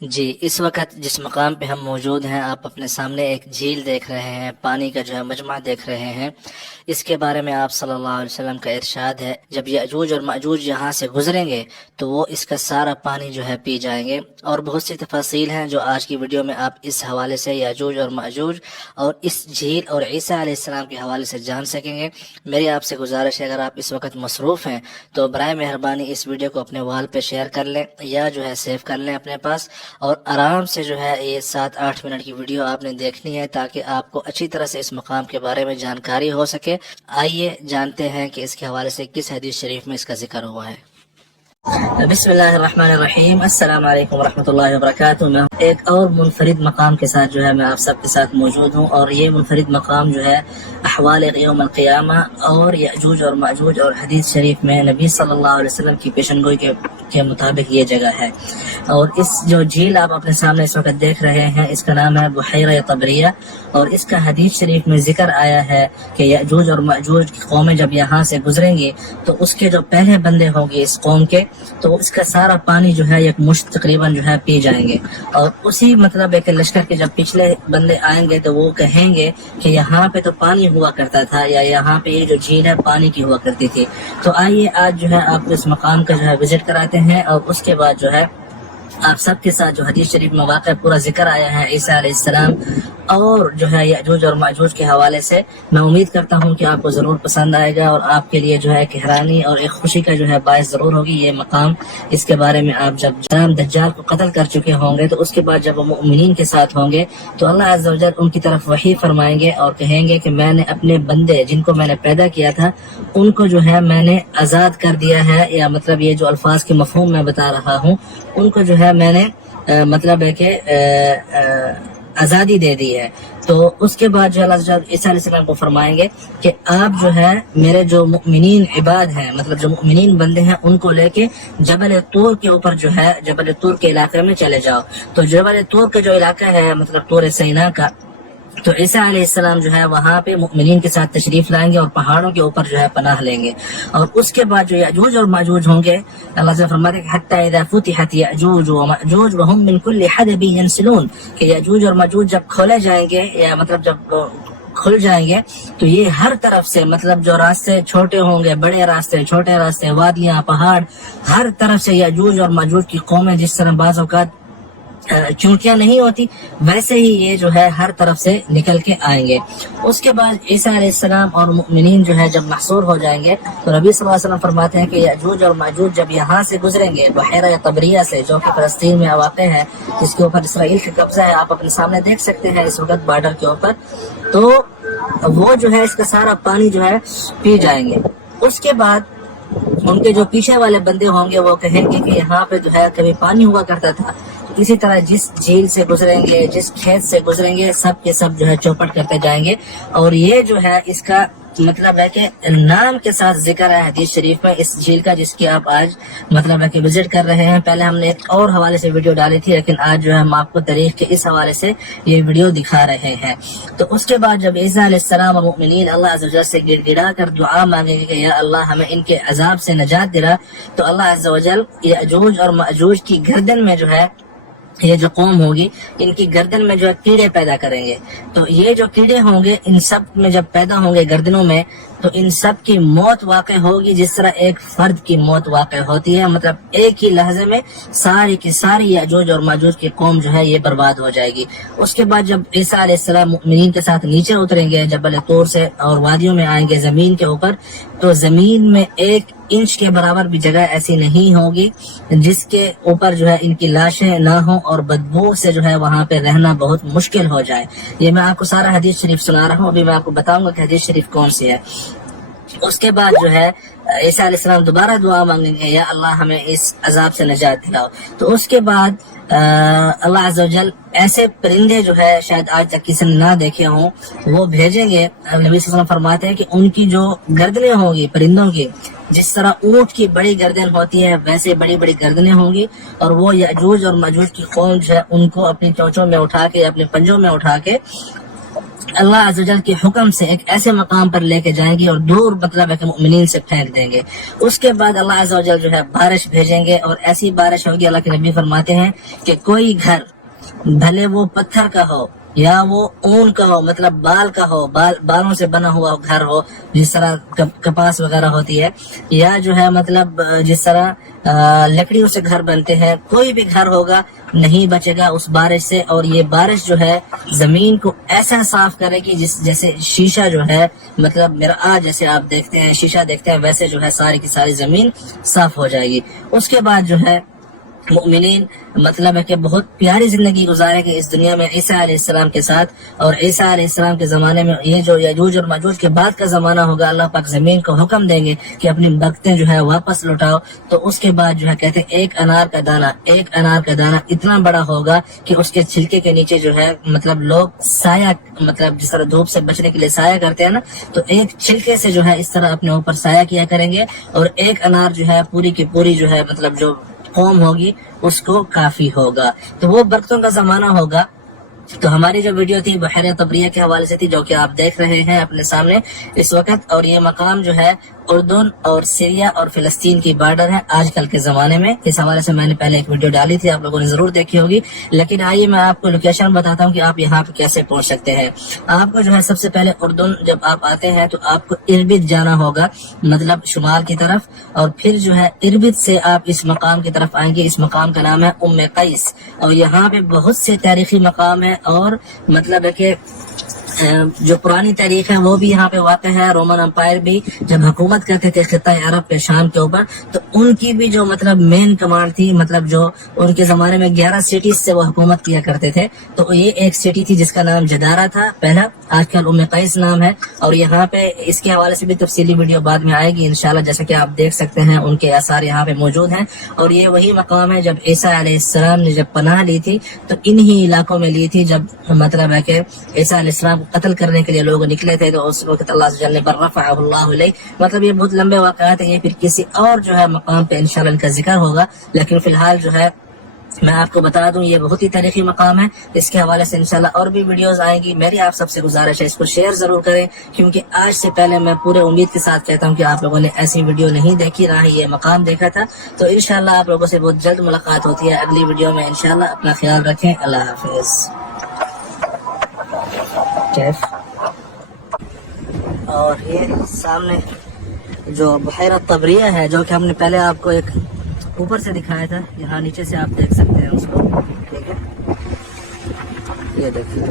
جی، اس وقت جس مقام پہ ہم موجود ہیں، آپ اپنے سامنے ایک جھیل دیکھ رہے ہیں، پانی کا جو ہے مجمع دیکھ رہے ہیں۔ اس کے بارے میں آپ صلی اللہ علیہ وسلم کا ارشاد ہے، جب یأجوج اور مأجوج یہاں سے گزریں گے تو وہ اس کا سارا پانی جو ہے پی جائیں گے۔ اور بہت سی تفاصیل ہیں جو آج کی ویڈیو میں آپ اس حوالے سے یأجوج اور مأجوج اور اس جھیل اور عیسیٰ علیہ السلام کے حوالے سے جان سکیں گے۔ میری آپ سے گزارش ہے، اگر آپ اس وقت مصروف ہیں تو برائے مہربانی اس ویڈیو کو اپنے وال پہ شیئر کر لیں یا جو ہے سیو کر لیں اپنے پاس، اور آرام سے جو ہے یہ 7-8 منٹ کی ویڈیو آپ نے دیکھنی ہے تاکہ آپ کو اچھی طرح سے اس مقام کے بارے میں جانکاری ہو سکے۔ آئیے جانتے ہیں کہ اس کے حوالے سے کس حدیث شریف میں اس کا ذکر ہوا ہے۔ بسم اللہ الرحمن الرحیم۔ السلام علیکم ورحمۃ اللہ وبرکاتہ۔ میں ایک اور منفرد مقام کے ساتھ جو ہے میں آپ سب کے ساتھ موجود ہوں، اور یہ منفرد مقام جو ہے احوال یوم القیامہ اور یأجوج اور مأجوج اور حدیث شریف میں نبی صلی اللہ علیہ وسلم کی پیشن گوئی کے مطابق یہ جگہ ہے۔ اور اس جو جھیل آپ اپنے سامنے اس وقت دیکھ رہے ہیں، اس کا نام ہے بحیرہ طبریہ، اور اس کا حدیث شریف میں ذکر آیا ہے کہ یأجوج اور مأجوج کی قومیں جب یہاں سے گزریں گی تو اس کے جو پہلے بندے ہوں گے اس قوم کے، تو اس کا سارا پانی جو ہے ایک مشت تقریباً جو ہے پی جائیں گے۔ اور اسی مطلب ہے کہ لشکر کے جب پچھلے بندے آئیں گے تو وہ کہیں گے کہ یہاں پہ تو پانی ہوا کرتا تھا، یا یہاں پہ یہ جو جھیل ہے پانی کی ہوا کرتی تھی۔ تو آئیے آج جو ہے آپ اس مقام کا جو ہے وزٹ کراتے ہیں، اور اس کے بعد جو ہے آپ سب کے ساتھ جو حدیث شریف میں واقع پورا ذکر آیا ہے عیسیٰ علیہ السلام اور جو ہے یأجوج اور مأجوج کے حوالے سے، میں امید کرتا ہوں کہ آپ کو ضرور پسند آئے گا، اور آپ کے لیے جو ہے ایک حیرانی اور ایک خوشی کا جو ہے باعث ضرور ہوگی یہ مقام۔ اس کے بارے میں آپ جب جناب دجال کو قتل کر چکے ہوں گے تو اس کے بعد جب وہ مؤمنین کے ساتھ ہوں گے تو اللہ عز و جل ان کی طرف وحی فرمائیں گے اور کہیں گے کہ میں نے اپنے بندے جن کو میں نے پیدا کیا تھا ان کو جو ہے میں نے آزاد کر دیا ہے، یا مطلب یہ جو الفاظ کے مفہوم میں بتا رہا ہوں ان کو جو ہے میں نے مطلب ہے کہ آزادی دے دی ہے۔ تو اس کے بعد جو اللہ عیسیٰ علیہ السلام کو فرمائیں گے کہ آپ جو ہے میرے جو مؤمنین عباد ہیں، مطلب جو مؤمنین بندے ہیں، ان کو لے کے جبل طور کے اوپر جو ہے جبل طور کے علاقے میں چلے جاؤ۔ تو جبل طور کا جو علاقہ ہے مطلب طور سینا کا، تو عیسیٰ علیہ السلام جو ہے وہاں پہ مؤمنین کے ساتھ تشریف لائیں گے اور پہاڑوں کے اوپر جو ہے پناہ لیں گے۔ اور اس کے بعد جو یأجوج اور مأجوج ہوں گے، اللہ سے فرماتے ہیں کہ حتی اذا فتحت یأجوج ومأجوج وهم من كل حدب ينسلون، کہ یأجوج اور مأجوج جب کھولے جائیں گے، یا مطلب جب کھل جائیں گے تو یہ ہر طرف سے مطلب جو راستے چھوٹے ہوں گے، بڑے راستے، چھوٹے راستے، وادیاں، پہاڑ، ہر طرف سے یأجوج اور مأجوج کی قومیں، جس طرح بعض اوقات چونٹیاں نہیں ہوتی ویسے ہی یہ جو ہے ہر طرف سے نکل کے آئیں گے۔ اس کے بعد عیسیٰ علیہ السلام اور مؤمنین جو ہے جب محصور ہو جائیں گے تو نبی صلی اللہ علیہ وسلم فرماتے ہیں کہ یأجوج اور مأجوج جب یہاں سے گزریں گے بحیرہ طبریہ سے، جو کہ فلسطین میں واقع ہے، جس کے اوپر اسرائیل کا قبضہ ہے، آپ اپنے سامنے دیکھ سکتے ہیں اس وقت بارڈر کے اوپر، تو وہ جو ہے اس کا سارا پانی جو ہے پی جائیں گے۔ اس کے بعد ان کے جو پیچھے والے بندے ہوں گے وہ کہیں گے کہ یہاں پہ جو ہے کبھی پانی ہوا کرتا تھا۔ اسی طرح جس جھیل سے گزریں گے، جس کھیت سے گزریں گے، سب کے سب جو ہے چوپٹ کرتے جائیں گے۔ اور یہ جو ہے اس کا مطلب ہے کہ نام کے ساتھ ذکر ہے حدیث شریف میں اس جھیل کا، جس کی آپ آج مطلب ہے کہ وزٹ کر رہے ہیں۔ پہلے ہم نے ایک اور حوالے سے ویڈیو ڈالی تھی، لیکن آج جو ہے ہم آپ کو تاریخ کے اس حوالے سے یہ ویڈیو دکھا رہے ہیں۔ تو اس کے بعد جب عیسیٰ علیہ السلام اور مؤمنین اللہ عز و جل سے گڑ گڑا کر دعا مانگیں گے کہ یا اللہ ہمیں ان کے عذاب سے نجات دلا، تو اللہ عز و جل یأجوج اور مأجوج کی گردن میں جو ہے یہ جو قوم ہوگی ان کی گردن میں جو ہے کیڑے پیدا کریں گے۔ تو یہ جو کیڑے ہوں گے ان سب میں جب پیدا ہوں گے گردنوں میں، تو ان سب کی موت واقع ہوگی جس طرح ایک فرد کی موت واقع ہوتی ہے، مطلب ایک ہی لحظے میں ساری کی ساری یأجوج اور مأجوج کی قوم جو ہے یہ برباد ہو جائے گی۔ اس کے بعد جب عیسیٰ علیہ السلام مؤمنین کے ساتھ نیچے اتریں گے جبل طور سے اور وادیوں میں آئیں گے زمین کے اوپر، تو زمین میں 1 انچ کے برابر بھی جگہ ایسی نہیں ہوگی جس کے اوپر جو ہے ان کی لاشیں نہ ہوں، اور بدبو سے جو ہے وہاں پہ رہنا بہت مشکل ہو جائے۔ یہ میں آپ کو سارا حدیث شریف سنا رہا ہوں، ابھی میں آپ کو بتاؤں گا کہ حدیث شریف کون سی ہے۔ اس کے بعد جو ہے عیسیٰ علیہ السلام دوبارہ دعا مانگیں گے یا اللہ ہمیں اس عذاب سے نجات دلاؤ۔ تو اس کے بعد اللہ عز و جل ایسے پرندے جو ہے شاید آج تک کسی نے نہ دیکھے ہوں وہ بھیجیں گے۔ نبی صلی اللہ علیہ وسلم فرماتے ہیں کہ ان کی جو گردنیں ہوں گی پرندوں کی، جس طرح اونٹ کی بڑی گردن ہوتی ہے ویسے بڑی بڑی گردنیں ہوں گی، اور وہ یأجوج اور مأجوج کی قوم جو ہے ان کو اپنی چونچوں میں اٹھا کے، اپنے پنجوں میں اٹھا کے اللہ عز و جل کے حکم سے ایک ایسے مقام پر لے کے جائیں گے اور دور مطلب ہے کہ مومنین سے پھینک دیں گے. اس کے بعد اللہ عز و جل جو ہے بارش بھیجیں گے اور ایسی بارش ہوگی. اللہ کے نبی فرماتے ہیں کہ کوئی گھر بھلے وہ پتھر کا ہو یا وہ اون کا ہو, مطلب بال کا ہو, بالوں سے بنا ہوا گھر ہو جس طرح کپاس وغیرہ ہوتی ہے, یا جو ہے مطلب جس طرح لکڑیوں سے گھر بنتے ہیں, کوئی بھی گھر ہوگا نہیں بچے گا اس بارش سے. اور یہ بارش جو ہے زمین کو ایسا صاف کرے گی جیسے شیشہ جو ہے مطلب مرآت جیسے آپ دیکھتے ہیں شیشہ دیکھتے ہیں ویسے جو ہے ساری کی ساری زمین صاف ہو جائے گی. اس کے بعد جو ہے مؤمنین مطلب ہے کہ بہت پیاری زندگی گزارے گے اس دنیا میں عیسیٰ علیہ السلام کے ساتھ. اور عیسیٰ علیہ السلام کے زمانے میں یہ جو یاجوج اور ماجوج کے بعد کا زمانہ ہوگا, اللہ پاک زمین کو حکم دیں گے کہ اپنی برکتیں جو ہے واپس لوٹاؤ. تو اس کے بعد جو ہے کہتے ہیں ایک انار کا دانہ اتنا بڑا ہوگا کہ اس کے چھلکے کے نیچے جو ہے مطلب لوگ سایہ, مطلب جس طرح دھوپ سے بچنے کے لیے سایہ کرتے ہیں نا, تو ایک چھلکے سے جو ہے اس طرح اپنے اوپر سایہ کیا کریں گے. اور ایک انار جو ہے پوری کی پوری جو ہے مطلب جو قوم ہوگی اس کو کافی ہوگا. تو وہ برکتوں کا زمانہ ہوگا. تو ہماری جو ویڈیو تھی بحیرہ طبریہ کے حوالے سے تھی جو کہ آپ دیکھ رہے ہیں اپنے سامنے اس وقت. اور یہ مقام جو ہے اردن اور سیریا اور فلسطین کی بارڈر ہے آج کل کے زمانے میں. اس حوالے سے میں نے پہلے ایک ویڈیو ڈالی تھی, آپ لوگوں نے ضرور دیکھی ہوگی. لیکن آئیے میں آپ کو لوکیشن بتاتا ہوں کہ آپ یہاں پہ کیسے پہنچ سکتے ہیں. آپ کو جو ہے سب سے پہلے اردن جب آپ آتے ہیں تو آپ کو اربد جانا ہوگا, مطلب شمال کی طرف. اور پھر جو ہے اربد سے آپ اس مقام کی طرف آئیں گے. اس مقام کا نام ہے ام قیس. اور یہاں پہ بہت سے تاریخی مقام ہے اور مطلب ہے کہ جو پرانی تاریخ ہے وہ بھی یہاں پہ واقع ہے. رومن امپائر بھی جب حکومت کرتے تھے خطہ عرب پہ شام کے اوپر, تو ان کی بھی جو مطلب مین کمانڈ تھی, مطلب جو ان کے زمانے میں 11 سٹیز سے وہ حکومت کیا کرتے تھے. تو یہ ایک سٹی تھی جس کا نام جدارہ تھا پہلا, آج کل ام قیس نام ہے. اور یہاں پہ اس کے حوالے سے بھی تفصیلی ویڈیو بعد میں آئے گی انشاءاللہ. جیسا کہ آپ دیکھ سکتے ہیں ان کے آثار یہاں پہ موجود ہیں. اور یہ وہی مقام ہے جب عیسیٰ علیہ السلام نے جب پناہ لی تھی تو انہی علاقوں میں لی تھی, جب مطلب ہے کہ عیسیٰ علیہ السلام قتل کرنے کے لیے لوگ نکلے تھے. تو اس وقت اللہ سے جلنے پر رفعہ اللہ علیہ, مطلب یہ بہت لمبے واقعات ہیں. یہ پھر کسی اور جو ہے مقام پہ انشاءاللہ ان کا ذکر ہوگا. لیکن فی الحال جو ہے میں آپ کو بتا دوں یہ بہت ہی تاریخی مقام ہے. اس کے حوالے سے انشاءاللہ اور بھی ویڈیوز آئیں گی. میری آپ سب سے گزارش ہے اس کو شیئر ضرور کریں, کیونکہ آج سے پہلے میں پورے امید کے ساتھ کہتا ہوں کہ آپ لوگوں نے ایسی ویڈیو نہیں دیکھی, نہ ہی یہ مقام دیکھا تھا. تو انشاءاللہ آپ لوگوں سے بہت جلد ملاقات ہوتی ہے اگلی ویڈیو میں انشاءاللہ. اپنا خیال رکھیں. اللہ حافظ. اور یہ سامنے جو بحیرہ طبریہ ہے جو کہ ہم نے پہلے آپ کو ایک اوپر سے دکھایا تھا, یہاں نیچے سے آپ دیکھ سکتے ہیں اس کو. ٹھیک ہے, یہ دیکھیے